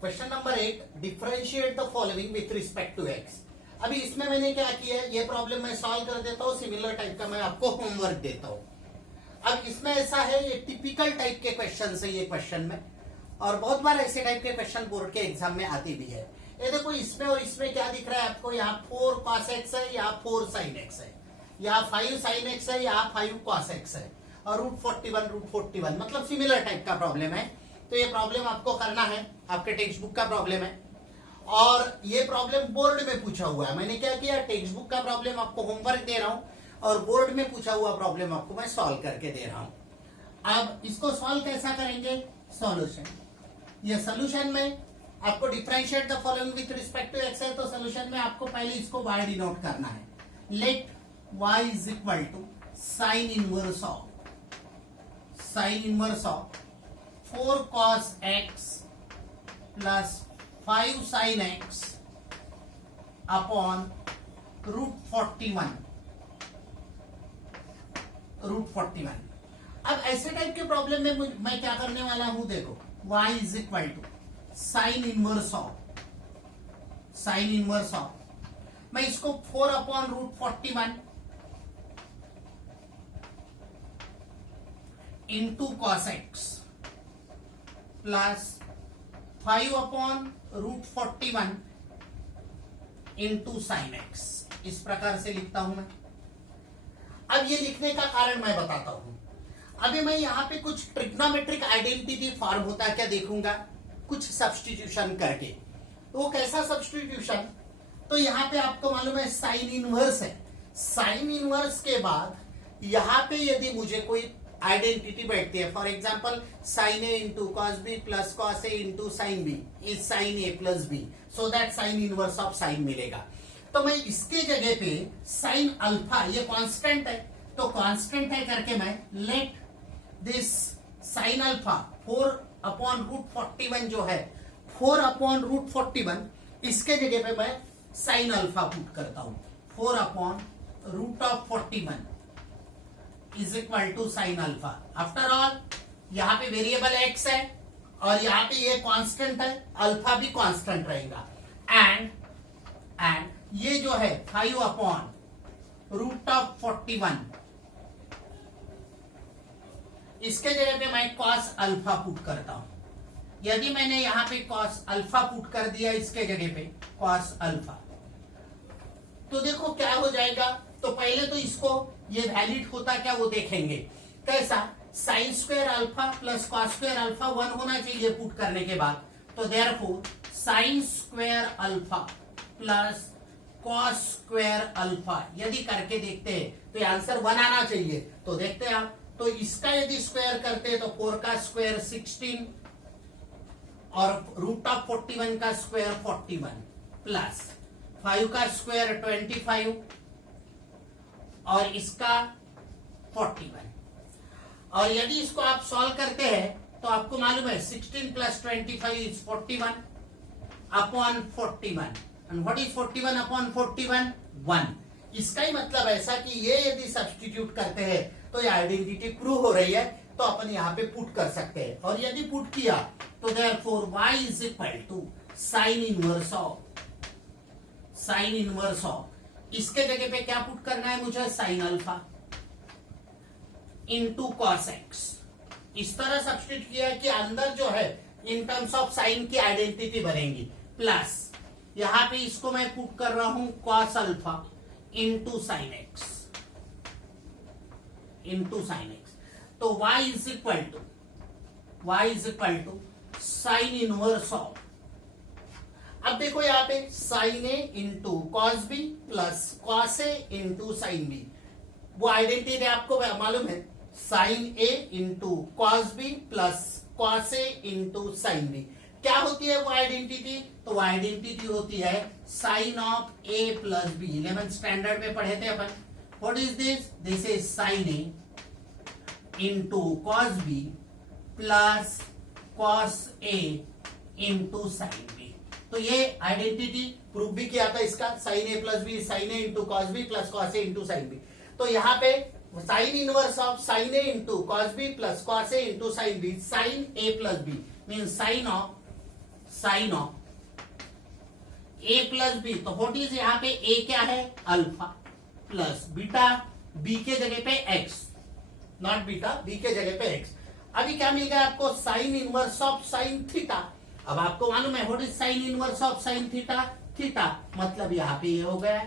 Question number 8, differentiate the following with respect to X. अभी इसमें मैंने क्या किया है, ये प्रॉब्लम मैं सॉल्व कर देता हूँ, सिमिलर टाइप का मैं आपको होमवर्क देता हूँ। अब इसमें ऐसा है, ये टिपिकल टाइप के क्वेश्चन है ये क्वेश्चन में, और बहुत बार ऐसे टाइप के क्वेश्चन बोर्ड के एग्जाम में आती भी है। ये देखो इसमें और इसमें क्या दिख रहा है आपको, यहाँ 4 cos x है, यहाँ 4 sin x है, यहाँ 5 sin x है, यहाँ 5 cos x है, और √41 मतलब सिमिलर टाइप का प्रॉब्लम है। तो ये प्रॉब्लम आपको करना है, आपके टेक्स्ट बुक का प्रॉब्लम है, और ये प्रॉब्लम बोर्ड में पूछा हुआ है। मैंने क्या किया, टेक्स्ट बुक का प्रॉब्लम आपको होमवर्क दे रहा हूं, और बोर्ड में पूछा हुआ प्रॉब्लम आपको मैं सॉल्व करके दे रहा हूं। अब इसको सॉल्व कैसा करेंगे, सॉल्यूशन। ये सॉल्यूशन में आपको differentiate the following with respect to X है, तो सॉल्यूशन में आपको पहले इसको y डिनोट करना है। Let y is equal to sine inverse of 4 cos x plus 5 sin x upon √41। अब ऐसे टाइप के प्रॉब्लम में मैं क्या करने वाला हूं, देखो y is equal to sine inverse of, मैं इसको 4 upon √41 into cos X plus 5 upon √41 into sine X, इस प्रकार से लिखता हूं मैं। अब ये लिखने का कारण मैं बताता हूं। अभी मैं यहां पे कुछ ट्रिग्नोमेट्रिक आइडेंटिटी फॉर्म होता है क्या देखूंगा, कुछ सब्स्टिट्यूशन करके। तो वो कैसा सब्स्टिट्यूशन, तो यहां पे आपको मालूम है साइन इनवर्स है, साइन इनवर्स के बाद यहां पे यदि मुझे कोई आइडेंटिटी बैठती है, for example sine A into cos B plus cos A into sine B is sine A plus B, so that sine inverse of sine मिलेगा। तो मैं इसके जगह पे साइन अल्फा, ये कांस्टेंट है तो कांस्टेंट है करके मैं let this sine alpha 4 upon √41 जो है 4 अपॉन √41, इसके जगह पे मैं साइन अल्फा पुट करता हूं। 4 upon √41 is equal to sine alpha. After all यहां पे वेरिएबल एक्स है और यहां पे ये कांस्टेंट है, अल्फा भी कांस्टेंट रहेगा। एंड ये जो है 5 अपॉन √41, इसके जगह पे मैं कॉस अल्फा पुट करता हूं। यदि मैंने यहां पे कॉस अल्फा पुट कर दिया इसके जगह पे कॉस अल्फा, तो देखो क्या हो जाएगा। तो पहले तो इसको ये वैलिड होता क्या वो देखेंगे, कैसा, sign square alpha plus cos square alpha 1 होना चाहिए पुट करने के बाद। तो therefore sign square alpha plus cos square alpha यदि करके देखते हैं तो आंसर 1 आना चाहिए। तो देखते हैं आप, तो इसका यदि स्क्वायर करते हैं तो 4 का स्क्वायर 16 और √41 का स्क्वायर 41 प्लस 5 का स्क्वायर 25 और इसका 41। और यदि इसको आप सॉल्व करते हैं तो आपको मालूम है 16 plus 25 is 41 upon 41। And what is 41 upon 41? 1। इसका ही मतलब ऐसा कि ये यदि सब्स्टिट्यूट करते हैं तो ये आइडेंटिटी प्रूव हो रही है, तो अपन यहाँ पे पुट कर सकते हैं। और यदि पुट किया तो therefore y is equal to sine inverse of, इसके जगह पे क्या पुट करना है मुझे, sine alpha into cos X. इस तरह सब्स्टिट्यूट किया कि अंदर जो है इन टर्म्स ऑफ साइन की आइडेंटिटी बनेगी, प्लस यहां पे इसको मैं पुट कर रहा हूं cos alpha into sine X. तो y is equal to sine inverse of, अब देखो यहाँ पे sine A into cos B plus cos A into sine B, वो आइडेंटिटी आपको मालूम है, sine A into cos B plus cos A into sine B. क्या होती है वो आइडेंटिटी, तो वो आइडेंटिटी होती है sine of A plus B. 11th standard में पढ़े थे अपन। What is this is sine A into cos B plus cos A into sine B. तो ये आइडेंटिटी प्रूफ भी किया था इसका, sine A plus B sine A into cos B plus cos A into sine B. तो यहाँ पे sine inverse of sine A into cos B plus cos A into sine B, sine A plus B mean sine sine of A plus B, तो what is यहाँ पे ए क्या है alpha plus beta, B के जगह पे x, not beta, B के जगह पे एक्स। अभी क्या मिल गया आपको sign inverse of sine theta. अब आपको मालूम है what is sine inverse of sine theta, theta मतलब यहाँ पे ये हो गया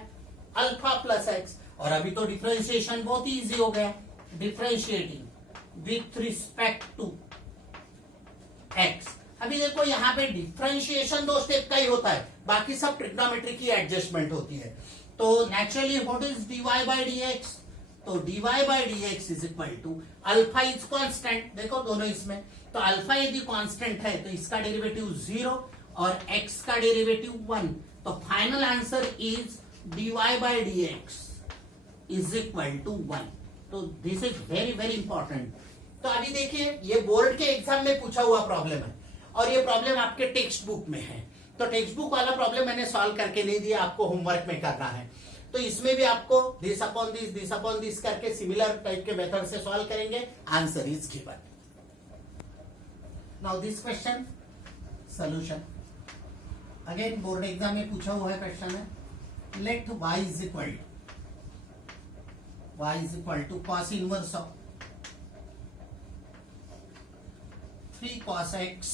अल्फा प्लस एक्स। और अभी तो डिफरेंशिएशन बहुत ही इजी हो गया, differentiating with respect to X. अभी देखो यहाँ पे डिफरेंशिएशन 2 स्टेप का ही होता है, बाकी सब ट्रिग्नोमेट्री की एडजस्टमेंट होती है। तो naturally what is dy by dx, तो dy by dx is equal to alpha is constant, देखो दोनों इसमें, तो अल्फा यदि कांस्टेंट है तो इसका डेरिवेटिव 0 और x का डेरिवेटिव 1, तो final answer is dy by dx is equal to 1। तो this is very very important. तो अभी देखिए ये बोर्ड के एग्जाम में पूछा हुआ प्रॉब्लम है और ये प्रॉब्लम आपके टेक्स्ट बुक में है। तो टेक्स्ट बुक वाला प्रॉब्लम मैंने सॉल्व करके नहीं दिया, आपको होमवर्क में करना है। तो इसमें भी आपको दिस अपॉन दिस करके सिमिलर टाइप के मेथड से सॉल्व करेंगे, answer is given. Now this question solution again board exam में पूछा हुआ है क्वेश्चन है, let y is equal to cos inverse of 3 cos x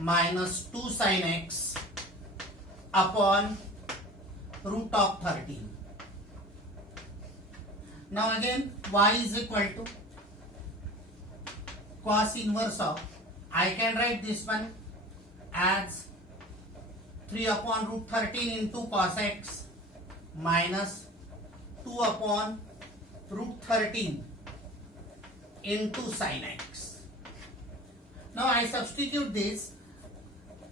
minus 2 sin x upon root of 13. Now again y is equal to cos inverse of, I can write this one as 3 upon root 13 into cos x minus 2 upon root 13 into sin x. Now I substitute this,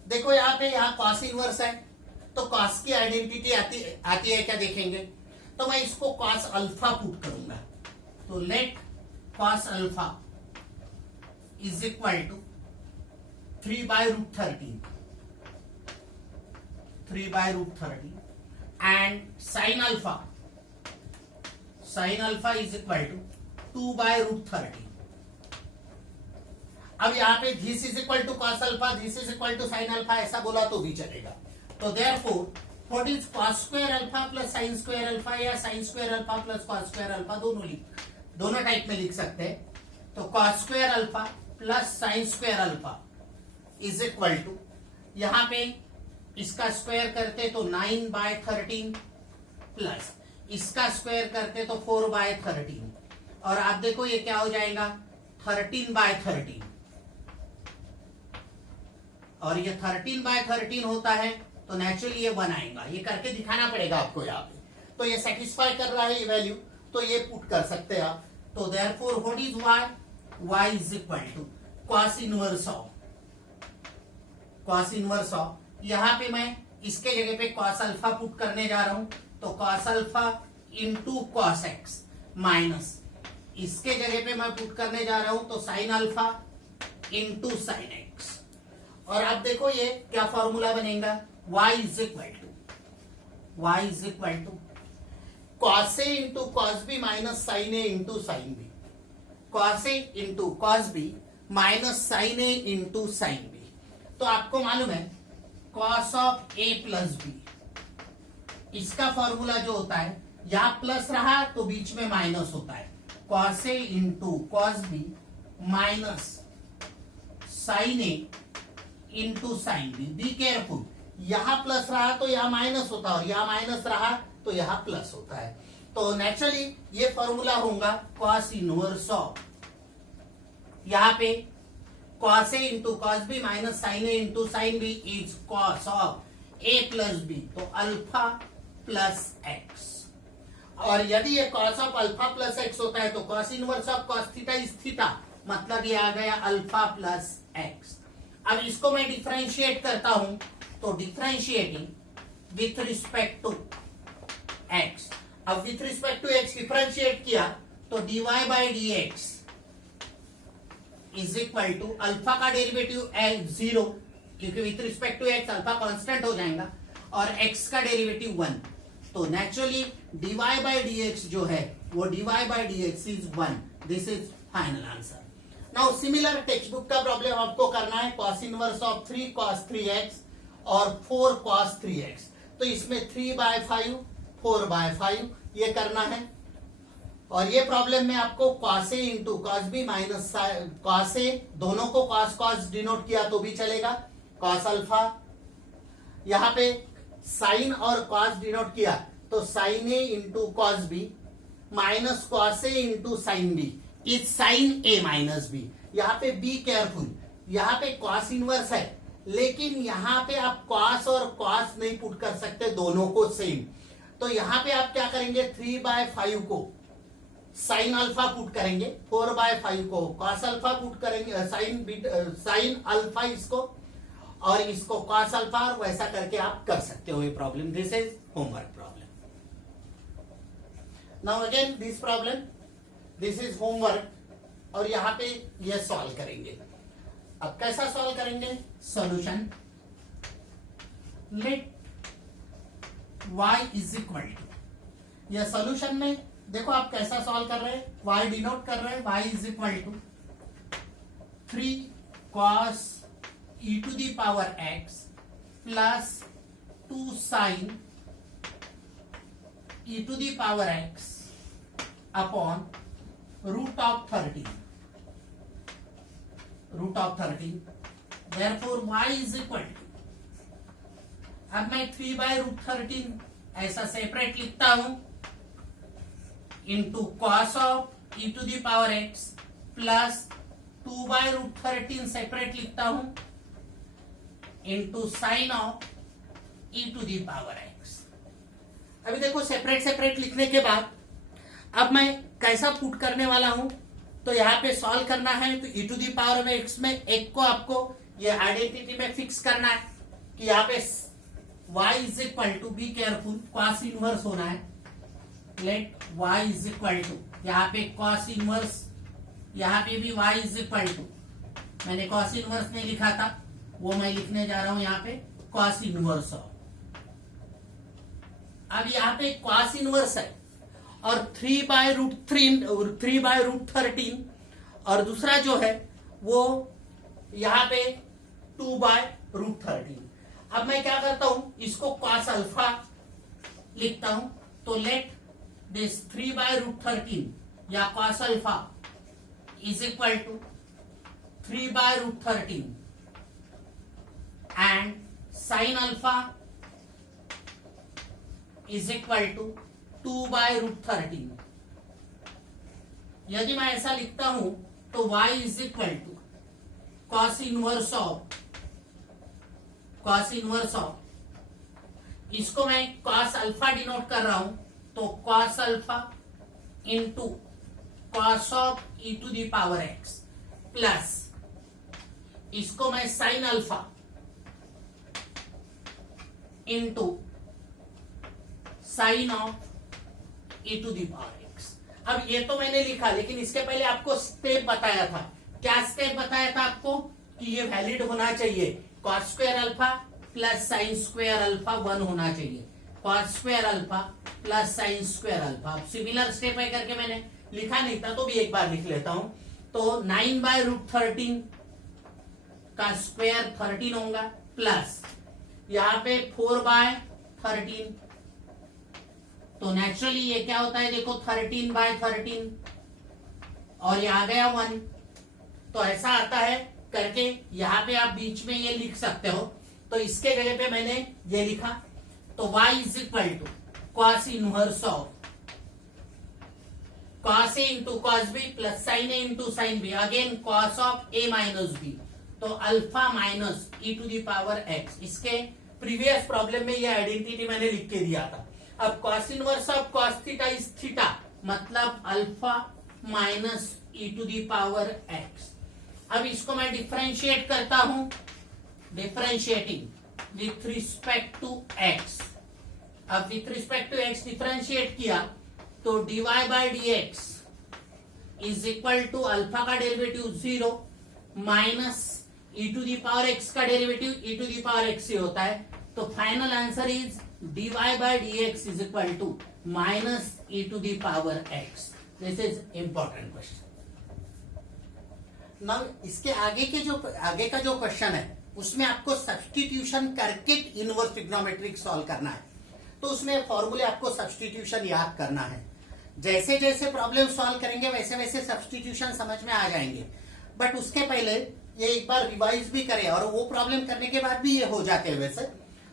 देखो यहाँ पे यहाँ cos inverse है तो cos की identity आती है क्या देखेंगे, तो मैं इसको cos अल्फा पुट करूंगा। तो let cos alpha is equal to 3 by root 13 and sine alpha is equal to 2 by root 13। अब यहाँ पे this is equal to cos alpha, this is equal to sine alpha, ऐसा बोला तो भी चलेगा। तो therefore what is cos square alpha plus sine square alpha, या sine square alpha plus cos square alpha, दोनों टाइप में लिख सकते हैं। तो cos square alpha plus sine square alpha is equal to, यहाँ पे इसका स्क्वायर करते तो 9 बाय 13 प्लस इसका स्क्वायर करते तो 4 बाय 13, और आप देखो ये क्या हो जाएगा 13 बाय 13, और ये 13 बाय 13 होता है तो नेचुरली ये 1 आएगा। ये करके दिखाना पड़ेगा आपको यहाँ पे, तो ये सेटिस्फाई कर रहा है ये वैल्यू, तो ये पुट कर सकते हैं आप। तो therefore what is y is equal to cos inverse of, यहाँ पे मैं इसके जगह पे cos अल्फा पुट करने जा रहा हूं, तो cos alpha into cos x minus इसके जगह पे मैं पुट करने जा रहा हूं तो sin alpha into sine X. और अब देखो ये क्या फॉर्मूला बनेगा, y is equal to cos a into cos b minus sin a into sin b, cos a into cos b minus sin a into sin b। तो आपको मालूम है cos of a plus b, इसका formula जो होता है यहां प्लस रहा तो बीच में माइनस होता है, cos a into cos b minus sin a into sine B. Be careful, यहां प्लस रहा तो यहां माइनस होता है और यहां माइनस रहा तो यहां प्लस होता है। तो नेचुरली ये फॉर्मूला होगा cos इनवर्स ऑफ, यहां पे cos a into cos b minus sin a into sin b is cos of a plus b, तो अल्फा प्लस एक्स। और यदि ये cos of alpha plus x होता है तो cos inverse of cos theta is theta, मतलब ये आ गया अल्फा प्लस एक्स। अब इसको मैं डिफरेंशिएट करता हूं, तो differentiating with respect to x, अब with respect to x differentiate किया तो dy by dx is equal to alpha का डेरिवेटिव 0, क्योंकि with respect to x alpha constant हो जाएगा, और x का डेरिवेटिव 1, तो नेचुरली dy बाई dx जो है वो dy by dx is 1। This is final answer. Now similar text book का प्रॉब्लम आपको करना है cos inverse of 3 cos 3x और 4 cos 3x। तो इसमें 3/5 4/5 ये करना है। और ये प्रॉब्लम में आपको cos a into cos b minus cos a, दोनों को cos cos डिनोट किया तो भी चलेगा, cos अल्फा। यहां पे साइन और cos डिनोट किया तो sin a into cos b minus cos a into sine B is sine a minus b. यहाँ पे बी केयरफुल, यहाँ पे cos इनवर्स है, लेकिन यहाँ पे आप cos और cos नहीं पुट कर सकते, दोनों को सेम। तो यहाँ पे आप क्या करेंगे, 3/5 को साइन अल्फा पुट करेंगे, 4/5 को cos अल्फा पुट करेंगे, साइन अल्फा इसको और इसको cos अल्फा, और वैसा करके आप कर सकते हो ये problem. This is homework problem. Now again this problem, this is homework, और यहां पे ये सॉल्व करेंगे। अब कैसा सॉल्व करेंगे, solution let y is equal to, यह सॉल्यूशन में देखो आप कैसा सॉल्व कर रहे हैं, y डिनोट कर रहे हैं, y is equal to 3 cos e to the power x plus 2 sin e to the power x upon root of 13, root of 13। Therefore y is equal to, अब मैं 3/√13 ऐसा सेपरेट लिखता हूं, into cos of e to the power x plus 2/√13 separate लिखता हूं, into sine of e to the power x। अभी देखो separate separate लिखने के बाद अब मैं कैसा पुट करने वाला हूं, तो यहां पे सॉल्व करना है तो e टू दी पावर में x में एक को आपको ये आइडेंटिटी में फिक्स करना है कि यहां पे y is equal to, be careful, cos inverse होना है। Let y is equal to, यहाँ पे cos इनवर्स, यहाँ पे भी y इज इक्वल टू, मैंने cos इनवर्स नहीं लिखा था, वो मैं लिखने जा रहा हूं यहाँ पे cos इनवर्स ऑफ। अब यहाँ पे cos इनवर्स है और 3/√13 और दूसरा जो है वो यहाँ पे 2/√13। अब मैं क्या करता हूं, इसको cos अल्फा लिखता हूं, तो लेट दिस 3/√13 या cos alpha is equal to 3/√13 and sine alpha is equal to 2/√13। यदि मैं ऐसा लिखता हूं तो y is equal to cos inverse of, cos inverse of, इसको मैं cos अल्फा डिनोट कर रहा हूं, तो cos alpha into cos of e to the power x plus इसको मैं sine alpha into sine of e to the power x। अब ये तो मैंने लिखा, लेकिन इसके पहले आपको स्टेप बताया था। क्या स्टेप बताया था आपको, कि ये वैलिड होना चाहिए, cos square alpha plus sine square alpha 1 होना चाहिए, cos square alpha plus sine square alpha. Similar step है करके मैंने लिखा नहीं था, तो भी एक बार लिख लेता हूं। तो 9/√13 का स्क्वायर 13 होगा, प्लस यहाँ पे 4/13, तो नेचुरली ये क्या होता है, देखो 13/13 और ये आ गया 1, तो ऐसा आता है करके यहाँ पे आप बीच में ये लिख सकते हो। तो इसके जगह पे मैंने ये लिखा, तो y is equal to cos inverse of cos a into cos b plus sin a into sin b, again cos of a minus b, तो alpha minus e to the power x। इसके previous problem में ये identity मैंने लिख के दिया था। अब cos inverse of cos theta is theta, मतलब alpha minus e to the power x। अब इसको मैं डिफरेंशिएट करता हूं, differentiating with respect to x। अब with respect to x differentiate किया तो dy by dx is equal to alpha का derivative 0 minus e to the power x का derivative e to the power x से होता है। तो final answer is dy by dx is equal to minus e to the power x। This is important question. Now इसके आगे का जो question है उसमें आपको सब्स्टिट्यूशन करके इनवर्स ट्रिग्नोमेट्रिक सॉल्व करना है। तो उसमें फॉर्मूले आपको सब्स्टिट्यूशन याद करना है। जैसे जैसे प्रॉब्लम सॉल्व करेंगे वैसे वैसे सब्स्टिट्यूशन समझ में आ जाएंगे, बट उसके पहले ये एक बार रिवाइज भी करें, और वो प्रॉब्लम करने के बाद भी ये हो जाते हैं वैसे।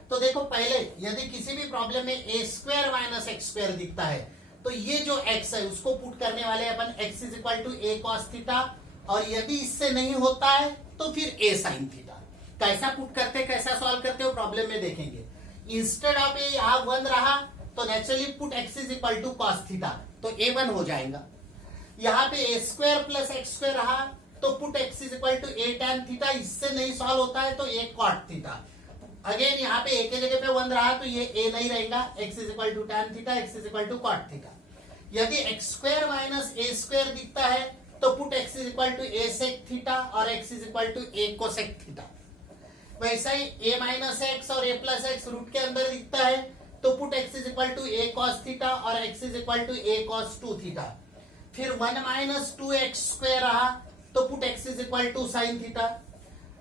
तो देखो, पहले यदि किसी भी प्रॉब्लम में a square minus x square दिखता है तो ये जो x है उसको पुट करने वाले अपन x is equal to a cos theta, और यदि इससे नहीं होता है तो फिर a sin थीटा। कैसा पुट करते, कैसा सॉल्व करते हो प्रॉब्लम में देखेंगे। इंस्टेड ऑफ ए यहाँ 1 रहा तो naturally put x is equal to cos theta, तो a1 हो जाएगा। यहाँ पे a square plus x square रहा तो put x is equal to a tan theta, इससे नहीं सॉल्व होता है तो a cot थीटा। अगेन यहाँ पे a के जगह पे 1 रहा तो ये a नहीं रहेगा, x is equal to tan theta, x is equal to cot theta. यदि x square minus a square दिखता है तो put x is equal to a sec theta और x is equal to a cosec theta. वैसा ही a minus x और a plus x root के अंदर दिखता है तो put x is equal to a cos theta और x is equal to a cos 2 theta. फिर 1 माइनस 2x स्क्वायर रहा तो put x is equal to sin theta.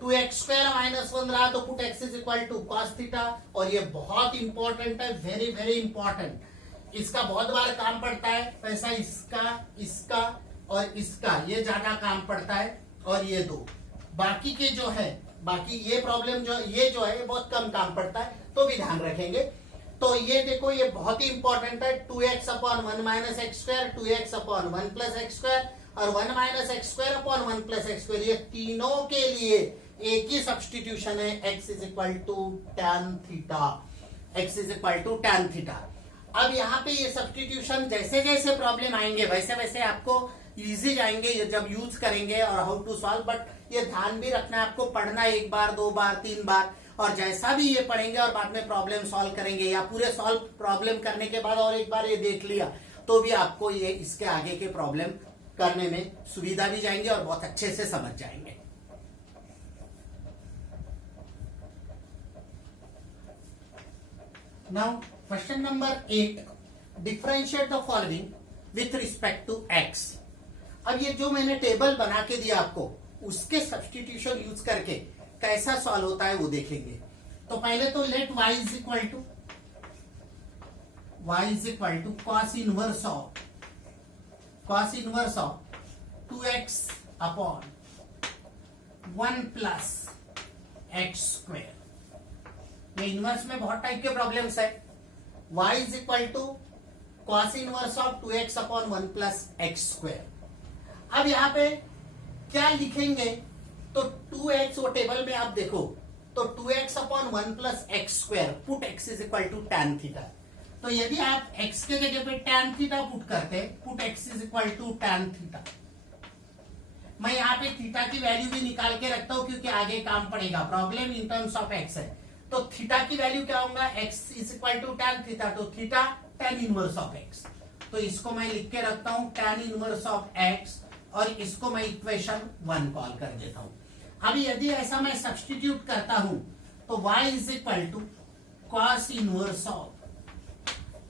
2x square minus 1 रहा तो put x is equal to cos theta. और ये बहुत important है, वेरी वेरी इंपॉर्टेंट, इसका बहुत बार काम पड़ता है। वैसा इसका और इसका ये ज्यादा काम पड़ता है, और ये दो बाकी के जो है, बाकी ये प्रॉब्लम जो है बहुत कम काम पड़ता है, तो भी ध्यान रखेंगे। तो ये देखो, ये बहुत ही इंपॉर्टेंट है। 2x upon 1 minus x square, 2x upon 1 plus x square और 1 minus x square upon 1 plus x square, ये तीनों के लिए एक ही सब्स्टिट्यूशन है, x is equal to tan theta, x is equal to tan theta. अब यहाँ पे ये सब्स्टिट्यूशन जैसे जैसे प्रॉब्लम आएंगे वैसे वैसे आपको इजी जाएंगे ये जब यूज करेंगे और हाउ टू सॉल्व। बट ये ध्यान भी रखना है आपको, पढ़ना 1 बार 2 बार 3 बार, और जैसा भी ये पढ़ेंगे और बाद में प्रॉब्लम सॉल्व करेंगे या पूरे सॉल्व प्रॉब्लम करने के बाद और एक बार ये देख लिया तो भी आपको ये इसके आगे के प्रॉब्लम करने में सुविधा भी जाएंगे और बहुत अच्छे से समझ जाएंगे। Now question number 8, differentiate the following with respect to x। अब ये जो मैंने टेबल बना के दिया आपको, उसके सब्स्टिट्यूशन यूज करके कैसा सॉल्व होता है वो देखेंगे। तो पहले तो let y is equal to cos inverse of 2x upon 1 plus x square. ये इनवर्स में बहुत टाइप के प्रॉब्लम्स है। y is equal to cos inverse of 2x upon 1 plus x square. अब यहाँ पे क्या लिखेंगे, तो 2x, वो टेबल में आप देखो तो 2x upon 1 plus x square, put x is equal to tan theta. तो यदि आप x के जगह पे tan थीटा पुट करते, put x is equal to tan theta. मैं यहाँ पे थीटा की वैल्यू भी निकाल के रखता हूं क्योंकि आगे काम पड़ेगा। Problem in terms of x है, तो थीटा की वैल्यू क्या होगा, x is equal to tan theta, तो theta tan inverse of x। तो इसको मैं लिख के रखता हूं tan इनवर्स ऑफ x, और इसको मैं इक्वेशन 1 कॉल कर देता हूं। अभी यदि ऐसा मैं सब्स्टिट्यूट करता हूं तो y is equal to cos inverse of,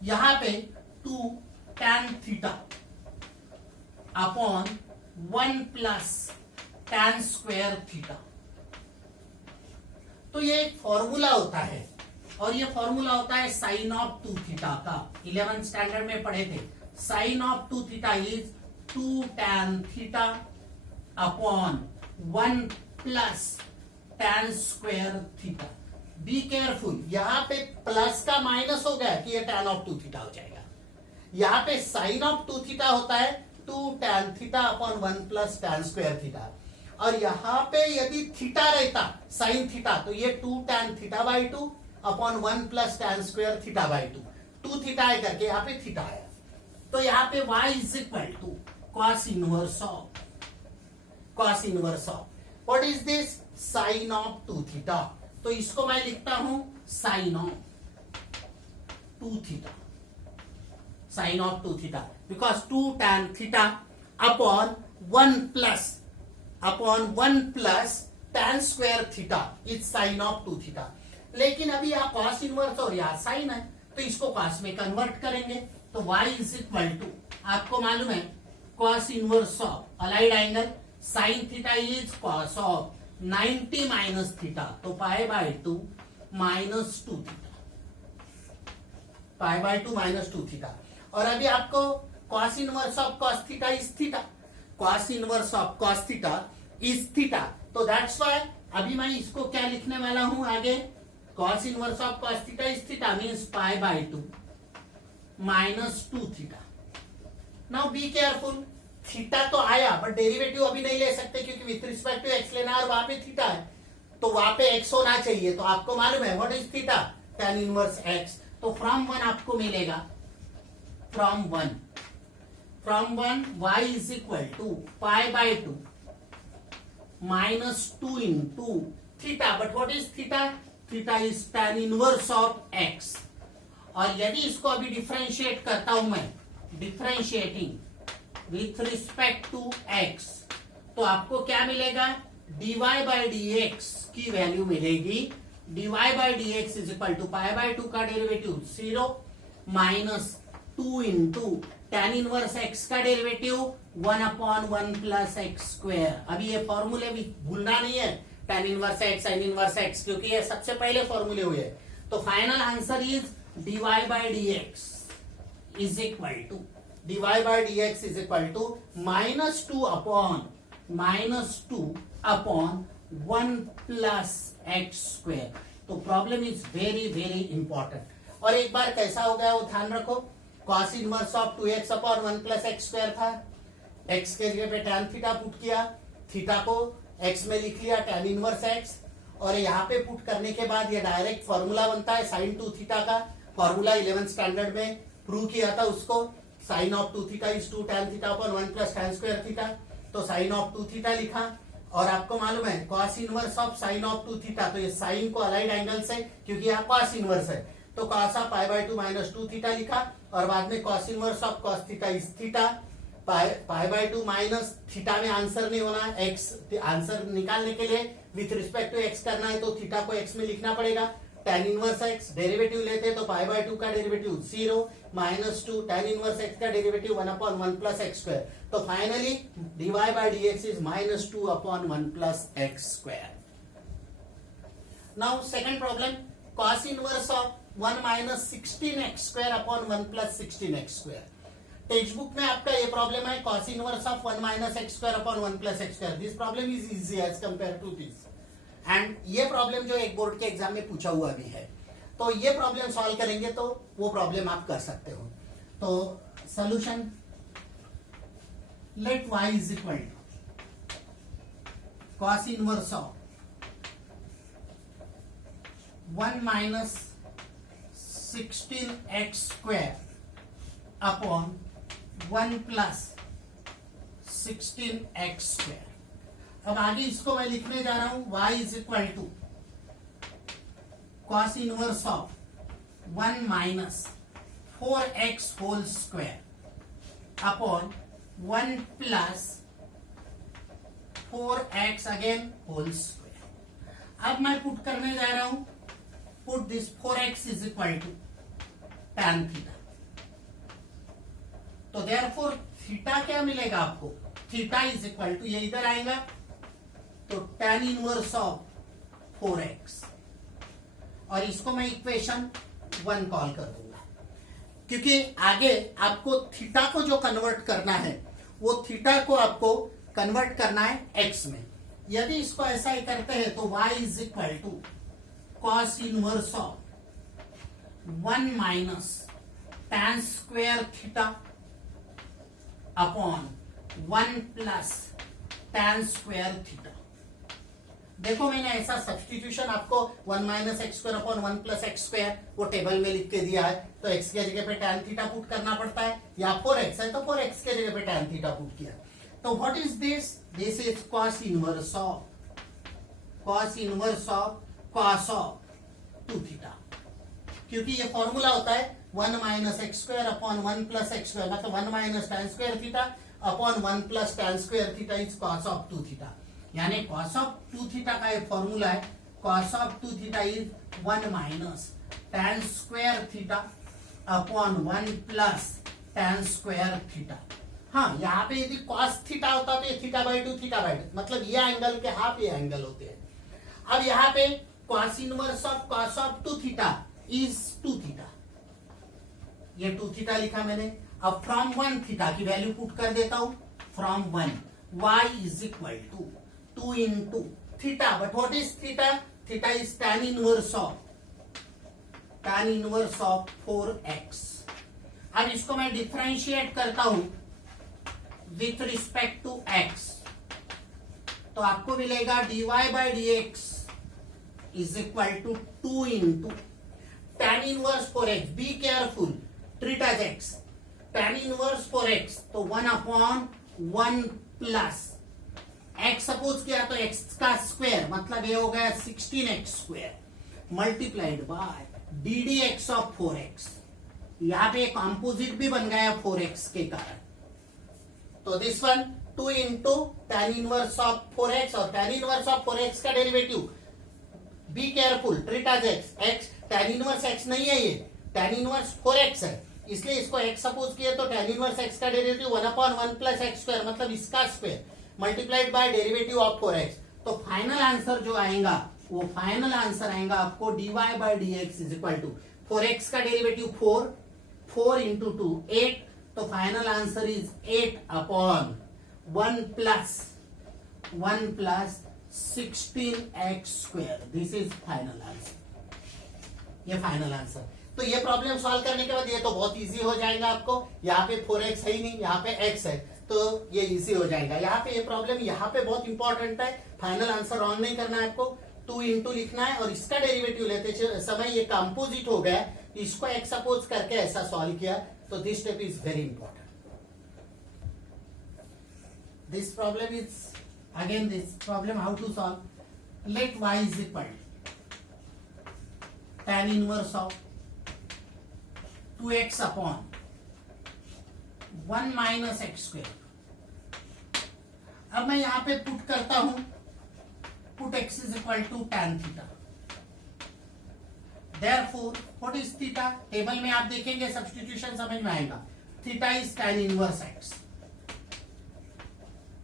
यहां पे 2 tan theta upon 1 plus tan square theta. तो ये एक फॉर्मूला होता है, और ये फॉर्मूला होता है साइन ऑफ 2 थीटा का। 11th स्टैंडर्ड में पढ़े थे। Sine of 2 theta is 2 tan theta upon 1 plus tan square theta. Be careful, यहाँ पे प्लस का माइनस हो गया कि ये tan ऑफ 2 थीटा हो जाएगा। यहाँ पे साइन ऑफ 2 थीटा होता है 2 tan theta upon 1 plus tan square theta, और यहाँ पे यदि थीटा रहता साइन थीटा तो ये 2 tan theta by 2 upon 1 plus tan square theta by 2 theta है करके यहाँ पे थीटा आया। तो यहाँ पे y is equal to cos inverse of what is this, sine of 2 theta. तो इसको मैं लिखता हूं sine of 2 theta, because 2 tan theta upon 1 plus tan square theta is sine of 2 theta. लेकिन अभी यहाँ cos इनवर्स और यहाँ साइन है, तो इसको cos में कन्वर्ट करेंगे। तो y इज इक्वल टू, आपको मालूम है cos inverse of allied angle sine theta is cos of 90 minus theta, तो pi by 2 minus 2 theta, pi by 2 minus 2 theta. और अभी आपको cos inverse of cos theta is theta, cos inverse of cos theta is theta, तो that's why अभी मैं इसको क्या लिखने वाला हूं आगे, cos inverse of cos theta is theta means pi by 2 minus 2 theta. Now be careful, theta तो आया बट डेरिवेटिव अभी नहीं ले सकते क्योंकि विथ रिस्पेक्ट टू एक्स लेना है और वहां पे थीटा है, तो वहां पे एक्स होना चाहिए। तो आपको मालूम है what is theta, tan inverse x. तो फ्रॉम 1 आपको मिलेगा, from 1 y is equal to pi by 2 minus 2 into theta, but what is theta, theta is tan inverse of x. और यदि इसको अभी डिफरेंशिएट करता हूं मैं, differentiating with respect to x, तो आपको क्या मिलेगा, dy बाय dx की वैल्यू मिलेगी, dy by dx is equal to pi by 2 का derivative 0 minus 2 into tan inverse x का डेरिवेटिव 1/1 प्लस एक्स स्क्वायर। अभी ये फॉर्मूले भी भूलना नहीं है, tan inverse x, sin inverse x, क्योंकि ये सबसे पहले फॉर्मूले हुए। तो final answer is dy by dx is equal to dy by dx is equal to -2 upon 1 plus x square. तो problem is very very important. और एक बार कैसा हो गया वो ध्यान रखो, cos inverse of 2x upon 1 plus x square था, x के जगह पे tan थीटा पुट किया, थीटा को x में लिख लिया tan इनवर्स x, और यहाँ पे पुट करने के बाद ये डायरेक्ट फॉर्मूला बनता है साइन 2 थीटा का, फॉर्मूला 11th स्टैंडर्ड में प्रूव किया था उसको, sine of 2 theta is 2 tan theta upon 1 plus tan square theta, तो साइन ऑफ 2 थीटा लिखा। और आपको मालूम है cos inverse of sine of 2 theta, तो ये साइन को अलाइड एंगल से, क्योंकि यहाँ कॉस इनवर्स है, तो cos of pi by 2 minus 2 theta लिखा, और बाद में cos inverse of cos theta is theta, pi by 2 minus theta में आंसर नहीं होना, एक्स आंसर निकालने के लिए विथ रिस्पेक्ट टू एक्स करना है, तो थीटा को एक्स में लिखना पड़ेगा, tan इनवर्स एक्स डेरिवेटिव लेते तो पाई बाय 2 का derivative 0 minus 2 tan inverse x का डेरिवेटिव 1/1 प्लस एक्स स्क्वायर। तो finally dy by dx is -2/1 plus x square. Now second problem, cos inverse of 1 minus 16x square upon 1 plus 16x square. Textbook में आपका ये problem है, cos inverse of 1 minus x square upon 1 plus x square. This problem is easy as compare to this, and ये problem जो एक board के exam में पूछा हुआ भी है, तो ये प्रॉब्लम सॉल्व करेंगे तो वो प्रॉब्लम आप कर सकते हो। तो solution, let y is equal to cos inverse of 1 minus 16x square upon 1 plus 16x square. अब आगे इसको मैं लिखने जा रहा हूं, y is equal to cos inverse of 1 minus 4x whole square upon 1 plus 4x again whole square. अब मैं पुट करने जा रहा हूं, put this 4x is equal to tan theta, तो देयरफॉर थीटा क्या मिलेगा आपको, थीटा इज इक्वल टू, ये इधर आएगा तो tan इनवर्स ऑफ 4x, और इसको मैं इक्वेशन 1 कॉल कर दूंगा, क्योंकि आगे आपको थीटा को जो कन्वर्ट करना है वो थीटा को आपको कन्वर्ट करना है x में। यदि इसको ऐसा ही करते हैं तो y is equal to cos inverse of 1 minus tan square theta upon 1 plus tan square theta. देखो मैंने ऐसा सब्स्टिट्यूशन आपको 1 minus x square upon 1 plus x square वो टेबल में लिख के दिया है, तो x के जगह पे tan थीटा पुट करना पड़ता है, या 4x है तो 4x के जगह पे tan थीटा पुट किया। तो what is this, this is cos inverse of 2 theta, क्योंकि ये फॉर्मूला होता है 1 minus x square upon 1 plus x square, मतलब 1 minus tan square theta upon 1 plus tan square theta is cos of 2 theta. यानी cos of 2 theta का एक formula है, cos of 2 theta is 1 minus tan square theta upon 1 plus tan square theta. हाँ, यहाँ पे यदि cos theta होता तो ये θ/2 θ/2, मतलब ये एंगल के हाफ ये एंगल होते हैं। अब यहाँ पे cos inverse of cos of 2 theta is 2 theta, ये 2 थीटा लिखा मैंने। अब फ्रॉम 1 थीटा की वैल्यू पुट कर देता हूं, from 1 y is equal to 2 into theta, but what is theta? Theta is tan inverse of 4x। अब इसको मैं डिफरेंशिएट करता हूं विथ रिस्पेक्ट टू x, तो आपको मिलेगा dy/dx is equal to 2 into tan inverse 4x। Be careful, treat as x, tan inverse 4x तो 1/1 plus x suppose किया तो x का स्क्वायर, मतलब ये हो गया 16x square multiplied by ddx of 4x। यहाँ पे कॉम्पोजिट भी बन गया 4x के कारण, तो this one 2 into tan inverse of 4x, और tan इनवर्स ऑफ 4x का derivative, be careful, treat as x tan inverse x नहीं है, ये tan इनवर्स 4x है, इसलिए इसको x सपोज किया तो tan इनवर्स x का डेरिवेटिव 1/1 प्लस x स्क्वायर, मतलब इसका square multiplied by derivative of 4x। तो फाइनल आंसर जो आएगा वो फाइनल आंसर आएगा आपको dy/dx is equal to 4x का डेरिवेटिव 4 इंटू 2 8, तो final answer is 8/1 plus 16x square. This is final answer, ये फाइनल आंसर। तो ये प्रॉब्लम सॉल्व करने के बाद ये तो बहुत इजी हो जाएगा आपको, यहाँ पे 4x है ही नहीं, यहाँ पे x है, तो ये इजी हो जाएगा। यहाँ पे ये प्रॉब्लम यहाँ पे बहुत इंपॉर्टेंट है, फाइनल आंसर रॉन्ग नहीं करना है आपको, 2 इंटू लिखना है, और इसका डेरिवेटिव लेते समय ये कंपोजिट हो गया, इसको x सपोज करके ऐसा सॉल्व किया, तो this step is very important. This problem is again this problem how to solve. Let y is equal tan inverse of 2x upon 1 minus x square. अब मैं यहां पे पुट करता हूं, put x is equal to tan theta. Therefore, what is theta? Table में आप देखेंगे substitution समझ में आएगा, theta is tan inverse x।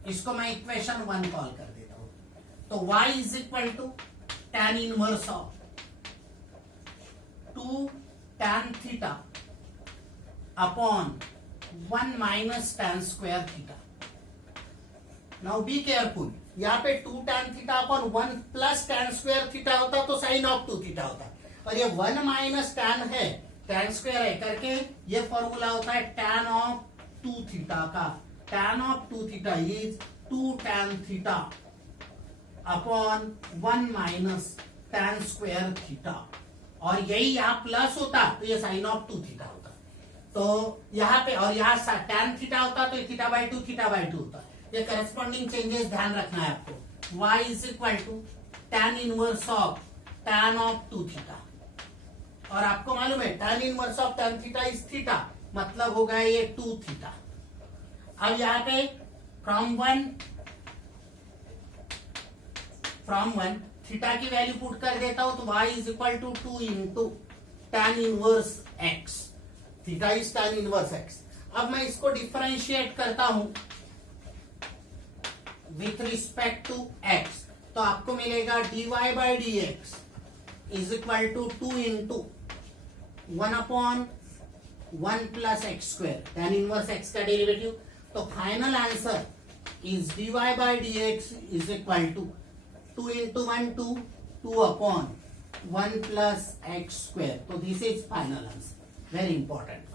इसको मैं इक्वेशन 1 कॉल कर देता हूं, तो y is equal to tan inverse of 2 tan theta upon 1 minus tan square theta. Now be careful, यहाँ पे 2 tan theta upon 1 plus tan square theta होता तो साइन ऑफ 2 थीटा होता, और ये 1 माइनस tan है, tan स्क्वायर है करके ये फॉर्मूला होता है tan ऑफ 2 थीटा का। tan of 2 theta is 2 tan theta upon 1 minus tan square theta, और यही यहाँ प्लस होता तो ये साइन ऑफ 2 थीटा होता। तो यहाँ पे और यहाँ tan थीटा होता तो ये θ/2 होता। ये करस्पॉन्डिंग चेंजेस ध्यान रखना है आपको। y is equal to tan inverse of tan of 2 theta, और आपको मालूम है tan inverse of tan theta is theta, मतलब होगा ये 2 थीटा। अब यहाँ पे फ्रॉम वन थीटा की वैल्यू पुट कर देता हूं, तो y is equal to 2 into tan inverse x, theta is tan inverse x। अब मैं इसको डिफरेंशिएट करता हूं विथ रिस्पेक्ट टू x, तो आपको मिलेगा dy/dx is equal to 2 into 1/1 plus x square, tan inverse x का डेरिवेटिव। तो final answer is dy/dx is equal to 2 into 1 2/1 plus x square. तो this is final answer, very important.